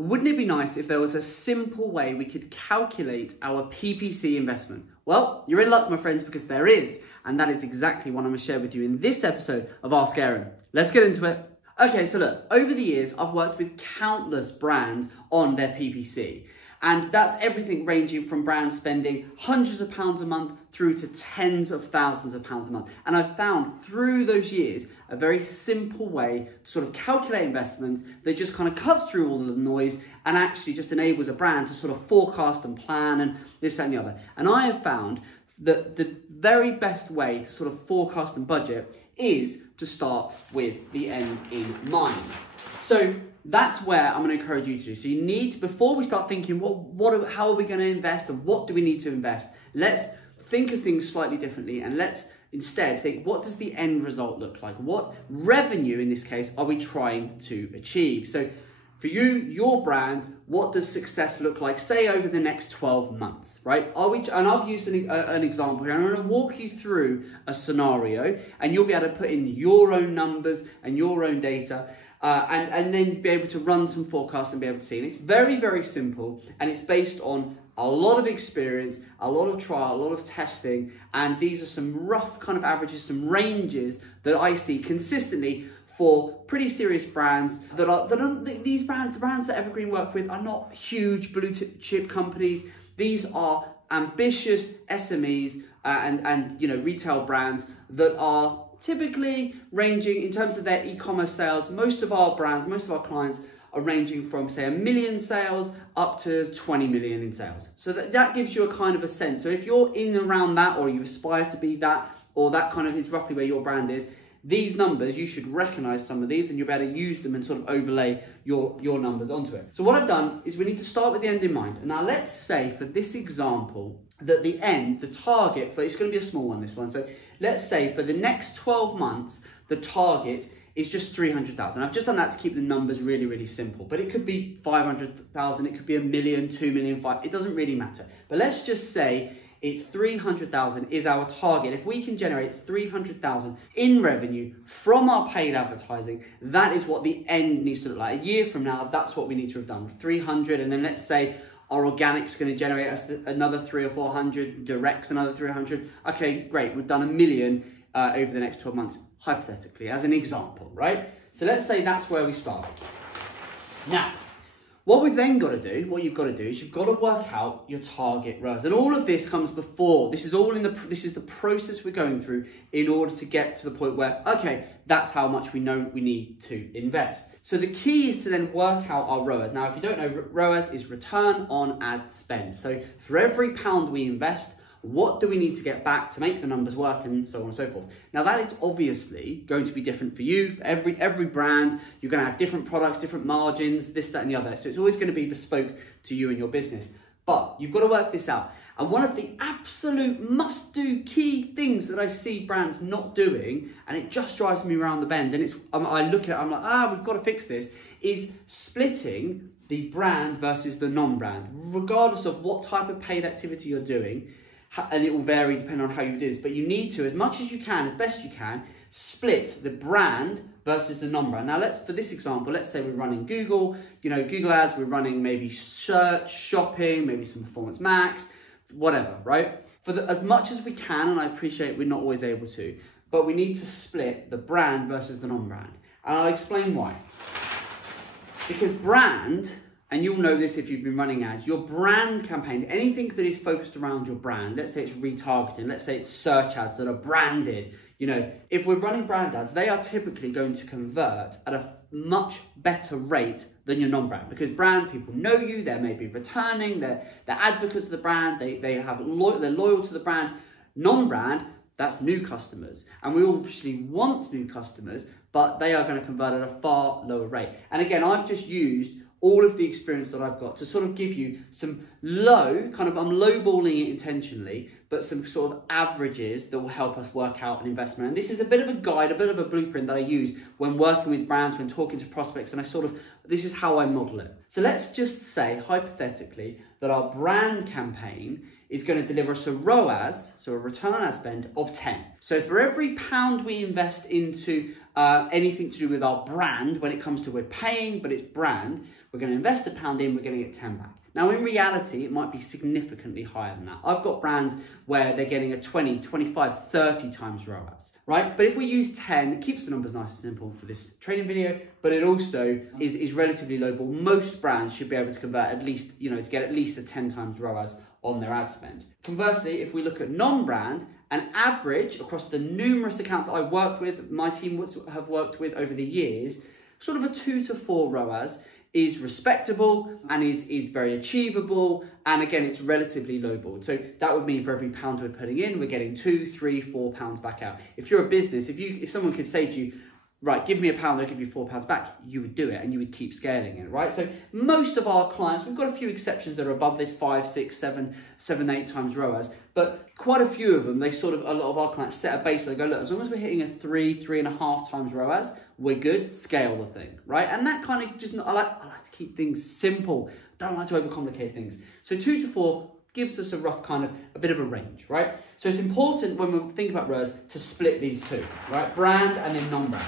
Wouldn't it be nice if there was a simple way we could calculate our PPC investment? Well, you're in luck, my friends, because there is. And that is exactly what I'm going to share with you in this episode of Ask Aaron. Let's get into it. Okay, so look, over the years, I've worked with countless brands on their PPC. And that's everything ranging from brands spending hundreds of pounds a month through to tens of thousands of pounds a month. And I've found through those years a very simple way to sort of calculate investments that just kind of cuts through all of the noise and actually just enables a brand to sort of forecast and plan and this, that, and the other. And I have found that the very best way to sort of forecast and budget is to start with the end in mind. So that's where I'm going to encourage you to do. So you need to, before we start thinking, how are we going to invest and what do we need to invest? Let's think of things slightly differently and let's instead think, what does the end result look like? What revenue, in this case, are we trying to achieve? So for you, your brand, what does success look like, say, over the next 12 months, right? And I've used an example here. I'm going to walk you through a scenario and you'll be able to put in your own numbers and your own data and then be able to run some forecasts and be able to see. And it's very, very simple and it's based on a lot of experience, a lot of trial, a lot of testing. And these are some rough kind of averages, some ranges that I see consistently for pretty serious brands these brands, the brands that Evergreen work with are not huge blue chip companies. These are ambitious SMEs and retail brands that are typically ranging in terms of their e-commerce sales. Most of our brands, most of our clients are ranging from say 1 million sales up to 20 million in sales. So that gives you a kind of a sense. So if you're in around that or you aspire to be that or that kind of is roughly where your brand is, these numbers, you should recognize some of these and you'll be able to use them and sort of overlay your numbers onto it. So what I've done is we need to start with the end in mind. And now let's say for this example that the end, the target for, it's going to be a small one, this one. So let's say for the next 12 months, the target is just 300,000. I've just done that to keep the numbers really, really simple, but it could be 500,000, it could be 1 million, 2 million, 5, it doesn't really matter. But let's just say it's 300,000 is our target. If we can generate 300,000 in revenue from our paid advertising, that is what the end needs to look like. A year from now, that's what we need to have done. 300, and then let's say our organic's going to generate us another 300 or 400, direct's another 300. Okay, great. We've done 1 million over the next 12 months, hypothetically, as an example, right? So let's say that's where we start. Now, what we've then got to do, what you've got to do is you've got to work out your target ROAS. And all of this comes before, this is the process we're going through in order to get to the point where, okay, that's how much we know we need to invest. So the key is to then work out our ROAS. Now, if you don't know, ROAS is return on ad spend. So for every pound we invest, what do we need to get back to make the numbers work and so on and so forth. Now that is obviously going to be different for you. For every brand, you're going to have different products, different margins, this, that, and the other. So it's always going to be bespoke to you and your business. But you've got to work this out. And one of the absolute must-do key things that I see brands not doing, and it just drives me around the bend, and I look at it, I'm like, we've got to fix this, is splitting the brand versus the non-brand, regardless of what type of paid activity you're doing. And it will vary depending on how you do this, but you need to, as much as you can, as best you can, split the brand versus the non-brand. Now for this example, let's say we're running Google, Google ads, we're running maybe search, shopping, maybe some Performance Max, whatever, right? As much as we can, and I appreciate we're not always able to, but we need to split the brand versus the non-brand. And I'll explain why. Because brand, and you'll know this if you've been running ads, your brand campaign, anything that is focused around your brand, let's say it's retargeting, let's say it's search ads that are branded, if we're running brand ads, they are typically going to convert at a much better rate than your non-brand, because brand people know you, they're maybe returning, they're advocates of the brand, they're loyal to the brand. Non-brand, that's new customers, and we obviously want new customers, but they are going to convert at a far lower rate. And again, I've just used all of the experience that I've got to sort of give you some I'm lowballing it intentionally, but some sort of averages that will help us work out an investment. And this is a bit of a guide, a bit of a blueprint that I use when working with brands, when talking to prospects, and this is how I model it. So let's just say, hypothetically, that our brand campaign is going to deliver us a ROAS, so a return on ad spend, of 10. So for every pound we invest into anything to do with our brand, when it comes to we're paying, but it's brand, We're going to invest £1 in, we're going to get 10 back. Now, in reality, it might be significantly higher than that. I've got brands where they're getting a 20, 25, 30 times ROAS, right? But if we use 10, it keeps the numbers nice and simple for this training video, but it also is relatively lowball. Most brands should be able to convert at least, to get at least a 10 times ROAS on their ad spend. Conversely, if we look at non-brand, an average across the numerous accounts I work with, my team have worked with over the years, sort of a 2 to 4 ROAS is respectable and is very achievable, and again, it's relatively lowballed. So that would mean for every pound we're putting in, we're getting 2, 3, 4 pounds back out. If you're a business, if someone could say to you, right, give me £1, I'll give you £4 back, you would do it and you would keep scaling it, right? So most of our clients, we've got a few exceptions that are above this 5, 6, 7, 8 times ROAS, but quite a few of them, a lot of our clients set a base, they go, look, as long as we're hitting a 3, 3.5 times ROAS, we're good, scale the thing, right? And that kind of just, I like to keep things simple, don't like to overcomplicate things. So 2 to 4 gives us a rough a bit of a range, right? So it's important when we think about ROAS to split these two, right? Brand and then non-brand.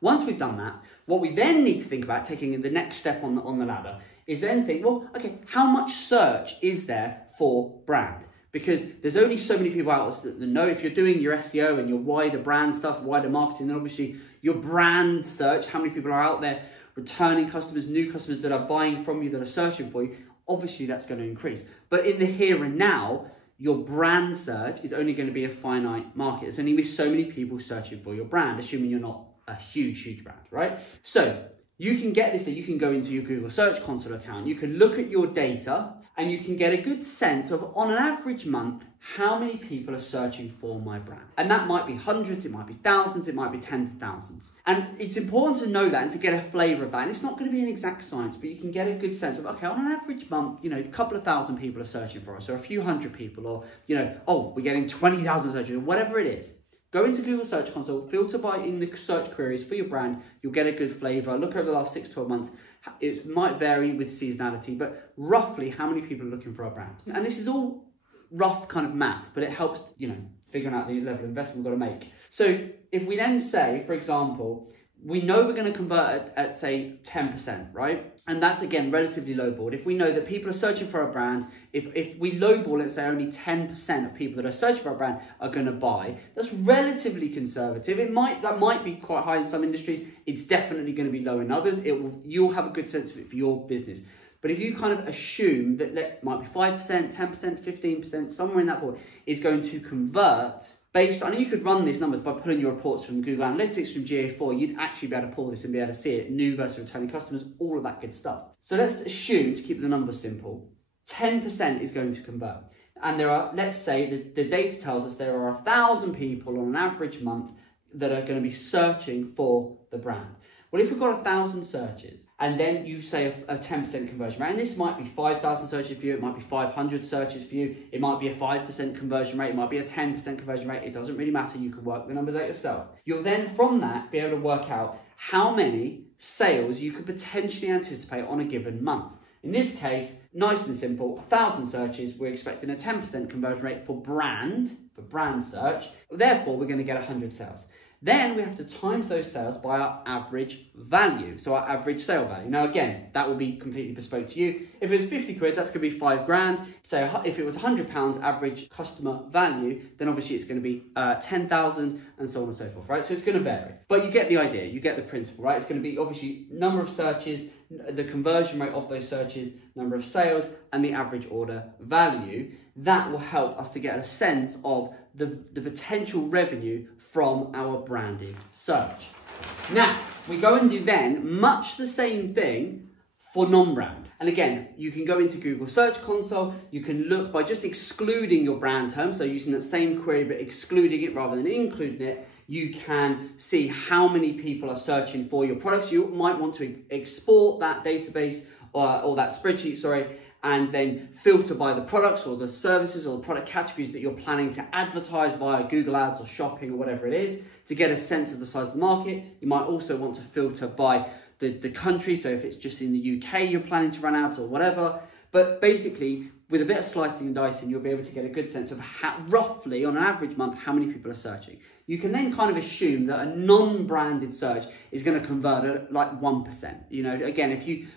Once we've done that, what we then need to think about, taking the next step on the ladder, is then think, well, okay, how much search is there for brand? Because there's only so many people out there that know. If you're doing your SEO and your wider brand stuff, wider marketing, then obviously your brand search, how many people are out there, returning customers, new customers that are buying from you, that are searching for you, obviously that's going to increase. But in the here and now, your brand search is only going to be a finite market. There's only going to be so many people searching for your brand, assuming you're not a huge brand, right? So you can get this, that you can go into your Google Search Console account, you can look at your data, and you can get a good sense of, on an average month, how many people are searching for my brand. And that might be hundreds, it might be thousands, it might be tens of thousands. And it's important to know that and to get a flavour of that. And it's not going to be an exact science, but you can get a good sense of, okay, on an average month, a couple of thousand people are searching for us, or a few hundred people, or, we're getting 20,000 searches, or whatever it is. Go into Google Search Console, filter by in the search queries for your brand, you'll get a good flavour. Look over the last 6 to 12 months. It might vary with seasonality, but roughly how many people are looking for our brand. And this is all rough kind of math, but it helps, figuring out the level of investment we've got to make. So if we then say, for example, we know we're going to convert at say 10%, right? And that's again relatively lowballed. If we know that people are searching for a brand, if we lowball, let's say only 10% of people that are searching for a brand are going to buy, that's relatively conservative. That might be quite high in some industries. It's definitely going to be low in others. You'll have a good sense of it for your business. But if you kind of assume that might be 5%, 10%, 15%, somewhere in that board is going to convert based on, and you could run these numbers by pulling your reports from Google Analytics, from GA4, you'd actually be able to pull this and be able to see it, new versus returning customers, all of that good stuff. So let's assume, to keep the numbers simple, 10% is going to convert. And there are, let's say that the data tells us there are 1,000 people on an average month that are going to be searching for the brand. Well, if we've got 1,000 searches, and then you say a 10% conversion rate, and this might be 5,000 searches for you, it might be 500 searches for you, it might be a 5% conversion rate, it might be a 10% conversion rate, it doesn't really matter, you can work the numbers out yourself. You'll then, from that, be able to work out how many sales you could potentially anticipate on a given month. In this case, nice and simple, 1,000 searches, we're expecting a 10% conversion rate for brand search, therefore we're going to get 100 sales. Then we have to times those sales by our average value, so our average sale value. Now again, that will be completely bespoke to you. If it's 50 quid, that's going to be 5 grand. So if it was £100 average customer value, then obviously it's going to be 10,000 and so on and so forth, right? So it's going to vary. But you get the idea, you get the principle, right? It's going to be obviously number of searches, the conversion rate of those searches, number of sales, and the average order value. That will help us to get a sense of the potential revenue from our branded search. Now, we go and do then much the same thing for non-brand. And again, you can go into Google Search Console, you can look by just excluding your brand term, so using that same query but excluding it rather than including it, you can see how many people are searching for your products. You might want to export that database or that spreadsheet, and then filter by the products or the services or the product categories that you're planning to advertise via Google Ads or shopping or whatever it is to get a sense of the size of the market. You might also want to filter by the country, so if it's just in the UK you're planning to run ads or whatever. But basically, with a bit of slicing and dicing, you'll be able to get a good sense of how, roughly on an average month, how many people are searching. you can then kind of assume that a non-branded search is going to convert at like 1%. You know, again, if you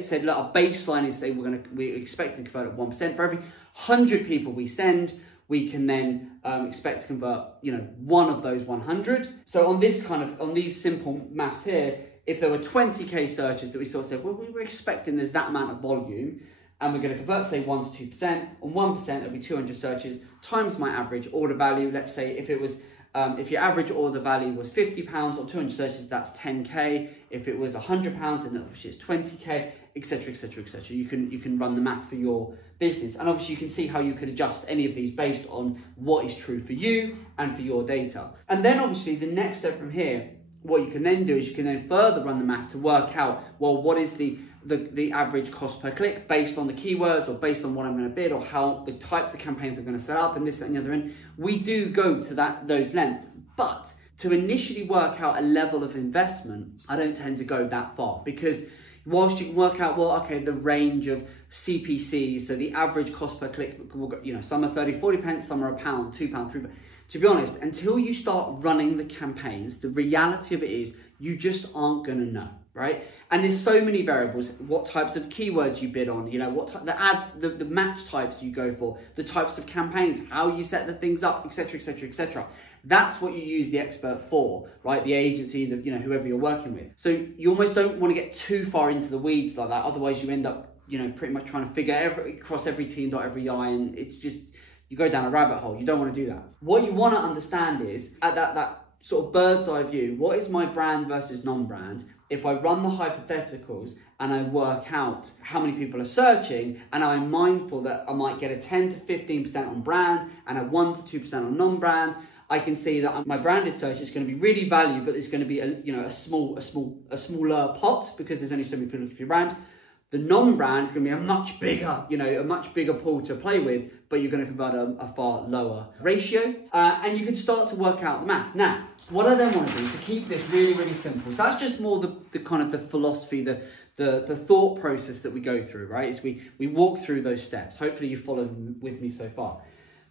said, look, our baseline is, say, we expect to convert at 1%. For every 100 people we send, we can then expect to convert, you know, one of those 100. So on these simple maths here, if there were 20K searches that we sort of said, well, we were expecting there's that amount of volume, and we're going to convert, say, 1 to 2%. On 1%, it'll be 200 searches times my average order value. Let's say if it was, if your average order value was £50 on 200 searches, that's 10K. If it was £100, then obviously it's 20K, etc., etc., etc. You can run the math for your business, and obviously you can see how you could adjust any of these based on what is true for you and for your data. And then obviously the next step from here, what you can then do is you can then further run the math to work out, well, what is the average cost per click based on the keywords or based on what I'm going to bid or how the types of campaigns I'm going to set up and this, that, and the other. And we do go to those lengths, but to initially work out a level of investment, I don't tend to go that far, because whilst you can work out, well, okay, the range of CPCs, so the average cost per click, you know, some are 30, 40 pence, some are £1, £2, £3. To be honest, until you start running the campaigns, the reality of it is you just aren't going to know, right? And there's so many variables, what types of keywords you bid on, you know, what the match types you go for, the types of campaigns, how you set the things up, etc., etc., etc. That's what you use the expert for, right? The agency, you know, whoever you're working with. So you almost don't want to get too far into the weeds like that. Otherwise you end up, you know, pretty much trying to cross every T and dot every I, and it's just, you go down a rabbit hole. You don't want to do that. What you want to understand is, at that sort of bird's eye view, what is my brand versus non-brand? If I run the hypotheticals and I work out how many people are searching, and I'm mindful that I might get a 10 to 15% on brand and a 1 to 2% on non-brand, I can see that my branded search is going to be really valued, but it's going to be a smaller pot because there's only so many people looking for your brand. The non-brand is going to be a much bigger pool to play with, but you're going to convert a far lower ratio, and you can start to work out the math. Now, what I then want to do to keep this really, really simple, so that's just more the kind of the philosophy, the thought process that we go through, right? Is we walk through those steps. Hopefully you followed with me so far.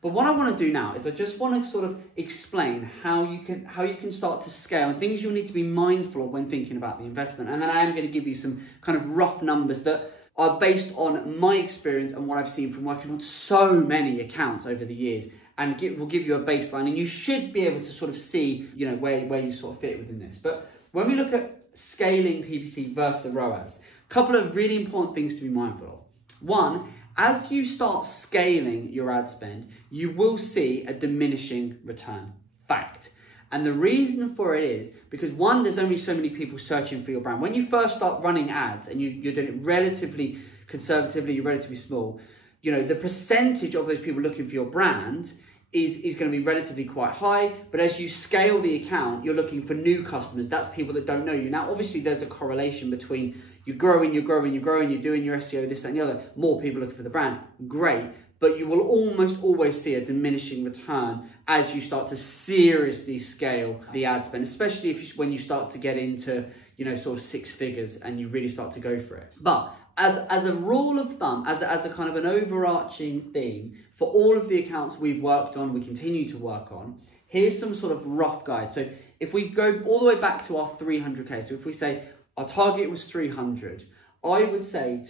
But what I want to do now is I just want to sort of explain how you can start to scale and things you'll need to be mindful of when thinking about the investment. And then I am going to give you some kind of rough numbers that are based on my experience and what I've seen from working on so many accounts over the years, and will give you a baseline, and you should be able to sort of see, you know, where you sort of fit within this. But when we look at scaling PPC versus the ROAS, a couple of really important things to be mindful of. One, as you start scaling your ad spend, you will see a diminishing return. Fact. And the reason for it is because, one, there's only so many people searching for your brand. When you first start running ads and you're doing it relatively conservatively, you're relatively small, you know, the percentage of those people looking for your brand is going to be relatively quite high. But as you scale the account, you're looking for new customers. That's people that don't know you. Now, obviously, there's a correlation between you're growing, you're doing your SEO, this, that, and the other. More people looking for the brand. Great. But you will almost always see a diminishing return as you start to seriously scale the ad spend, especially when you start to get into, you know, sort of six figures and you really start to go for it. But as a rule of thumb, as a kind of an overarching theme for all of the accounts we've worked on, we continue to work on, here's some sort of rough guide. So if we go all the way back to our 300K, so if we say our target was 300, I would say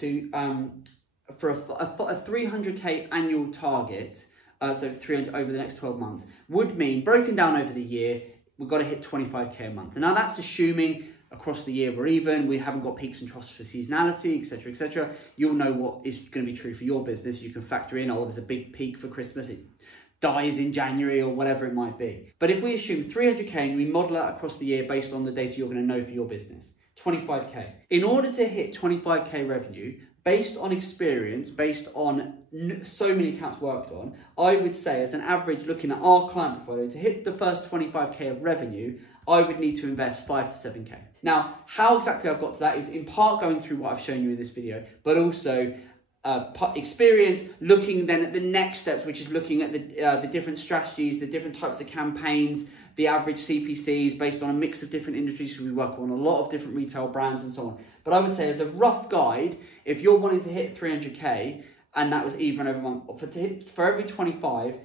for a 300K annual target, so 300 over the next 12 months, would mean, broken down over the year, we've got to hit 25K a month. And now that's assuming across the year we're even, we haven't got peaks and troughs for seasonality, etc., etc. You'll know what is going to be true for your business. You can factor in, oh, there's a big peak for Christmas, it dies in January or whatever it might be. But if we assume 300K and we model that across the year based on the data you're going to know for your business, 25K. In order to hit 25K revenue, based on experience, based on so many accounts worked on, I would say as an average, looking at our client portfolio, to hit the first 25K of revenue, I would need to invest 5 to 7K. Now, how exactly I've got to that is in part going through what I've shown you in this video, but also experience, looking then at the next steps, which is looking at the different strategies, the different types of campaigns, the average CPCs based on a mix of different industries. So we work on a lot of different retail brands and so on. But I would say as a rough guide, if you're wanting to hit 300K, and that was even over a month, for every 25,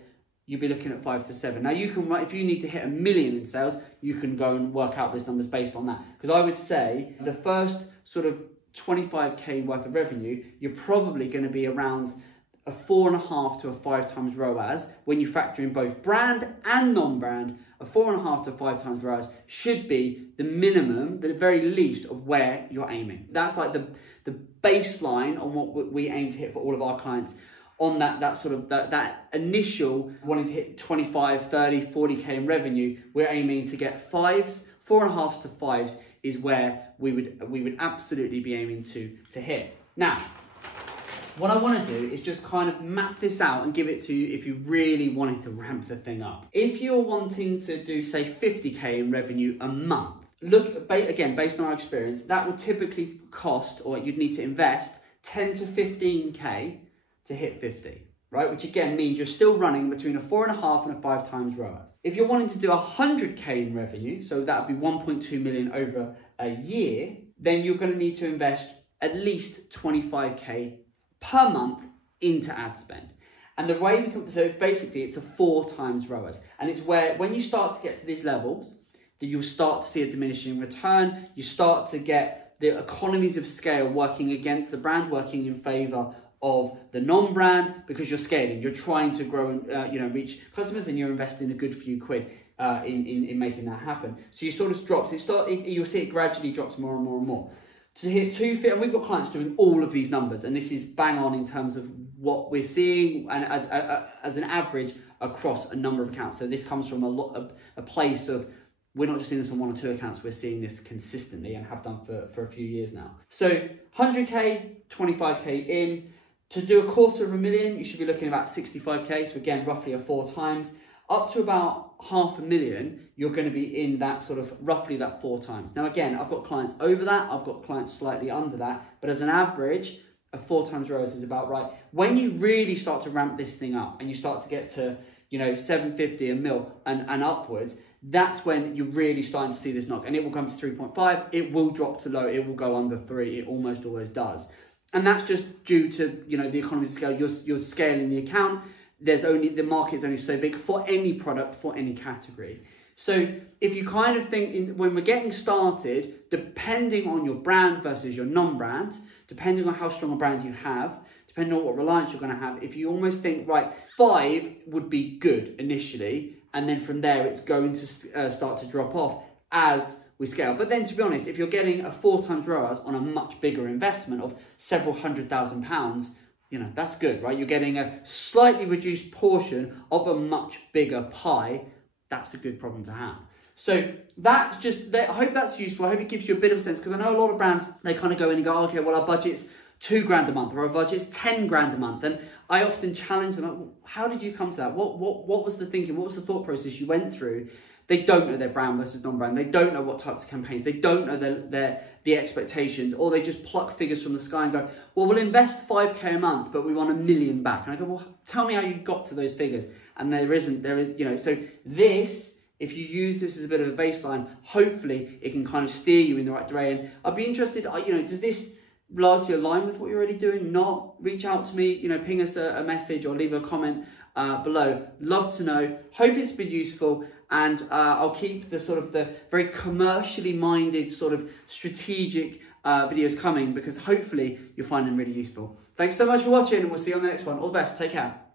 you'll be looking at 5 to 7. Now you can, if you need to hit 1 million in sales, you can go and work out those numbers based on that. Because I would say the first sort of 25k worth of revenue, you're probably going to be around a 4.5 to a 5 times ROAS. When you factor in both brand and non-brand, a 4.5 to 5 times ROAS should be the minimum, the very least of where you're aiming. That's like the baseline on what we aim to hit for all of our clients. On that initial wanting to hit 25, 30, 40k in revenue, we're aiming to get 5s, 4.5s to 5s is where we would absolutely be aiming to hit. Now, what I want to do is just kind of map this out and give it to you if you really wanted to ramp the thing up. If you're wanting to do, say, 50k in revenue a month, look, again, based on our experience, that would typically cost, or you'd need to invest 10 to 15k to hit 50, right? Which again means you're still running between a 4.5 and a 5 times ROAS. If you're wanting to do 100k in revenue, so that would be 1.2 million over a year, then you're going to need to invest at least 25k per month into ad spend. And the way we can, so basically it's a 4 times ROAS. And it's where, when you start to get to these levels, that you'll start to see a diminishing return. You start to get the economies of scale working against the brand, working in favor of the non-brand, because you're scaling, you're trying to grow and reach customers, and you're investing a good few quid in making that happen. So you sort of drops, you'll see it gradually drops more and more and more. To hit 250, and we've got clients doing all of these numbers, and this is bang on in terms of what we're seeing and as an average across a number of accounts. So this comes from a place of, we're not just seeing this on 1 or 2 accounts, we're seeing this consistently and have done for a few years now. So 100k, 25k in. To do 250,000, you should be looking at about 65k. So again, roughly a 4 times. Up to about 500,000, you're going to be in that sort of roughly that 4 times. Now again, I've got clients over that, I've got clients slightly under that, but as an average, a 4 times ROAS is about right. When you really start to ramp this thing up and you start to get to, 750 a mil and upwards, that's when you're really starting to see this knock, and it will come to 3.5, it will drop to low, it will go under 3, it almost always does. And that's just due to, the economies of scale. You're scaling the account. The market is only so big for any product, for any category. So if you kind of think, when we're getting started, depending on your brand versus your non-brand, depending on how strong a brand you have, depending on what reliance you're going to have, if you almost think, right, 5 would be good initially, and then from there it's going to start to drop off as we scale. But then, to be honest, if you're getting a 4 times ROAS on a much bigger investment of several £100,000, that's good, right? You're getting a slightly reduced portion of a much bigger pie. That's a good problem to have. So that's just, I hope that's useful. I hope it gives you a bit of a sense, because I know a lot of brands, they kind of go in and go, okay, well, our budget's £2,000 a month, or our budget's 10 grand a month. And I often challenge them, like, how did you come to that? What was the thinking? What was the thought process you went through? They don't know their brand versus non-brand. They don't know what types of campaigns. They don't know the expectations, or they just pluck figures from the sky and go, well, we'll invest 5k a month, but we want 1 million back. And I go, well, tell me how you got to those figures. And there is, so this, if you use this as a bit of a baseline, hopefully it can kind of steer you in the right direction. I'd be interested, does this largely align with what you're already doing? Not, reach out to me, ping us a message or leave a comment below. Love to know. Hope it's been useful. And I'll keep the very commercially minded sort of strategic videos coming, because hopefully you'll find them really useful. Thanks so much for watching, and we'll see you on the next one. All the best. Take care.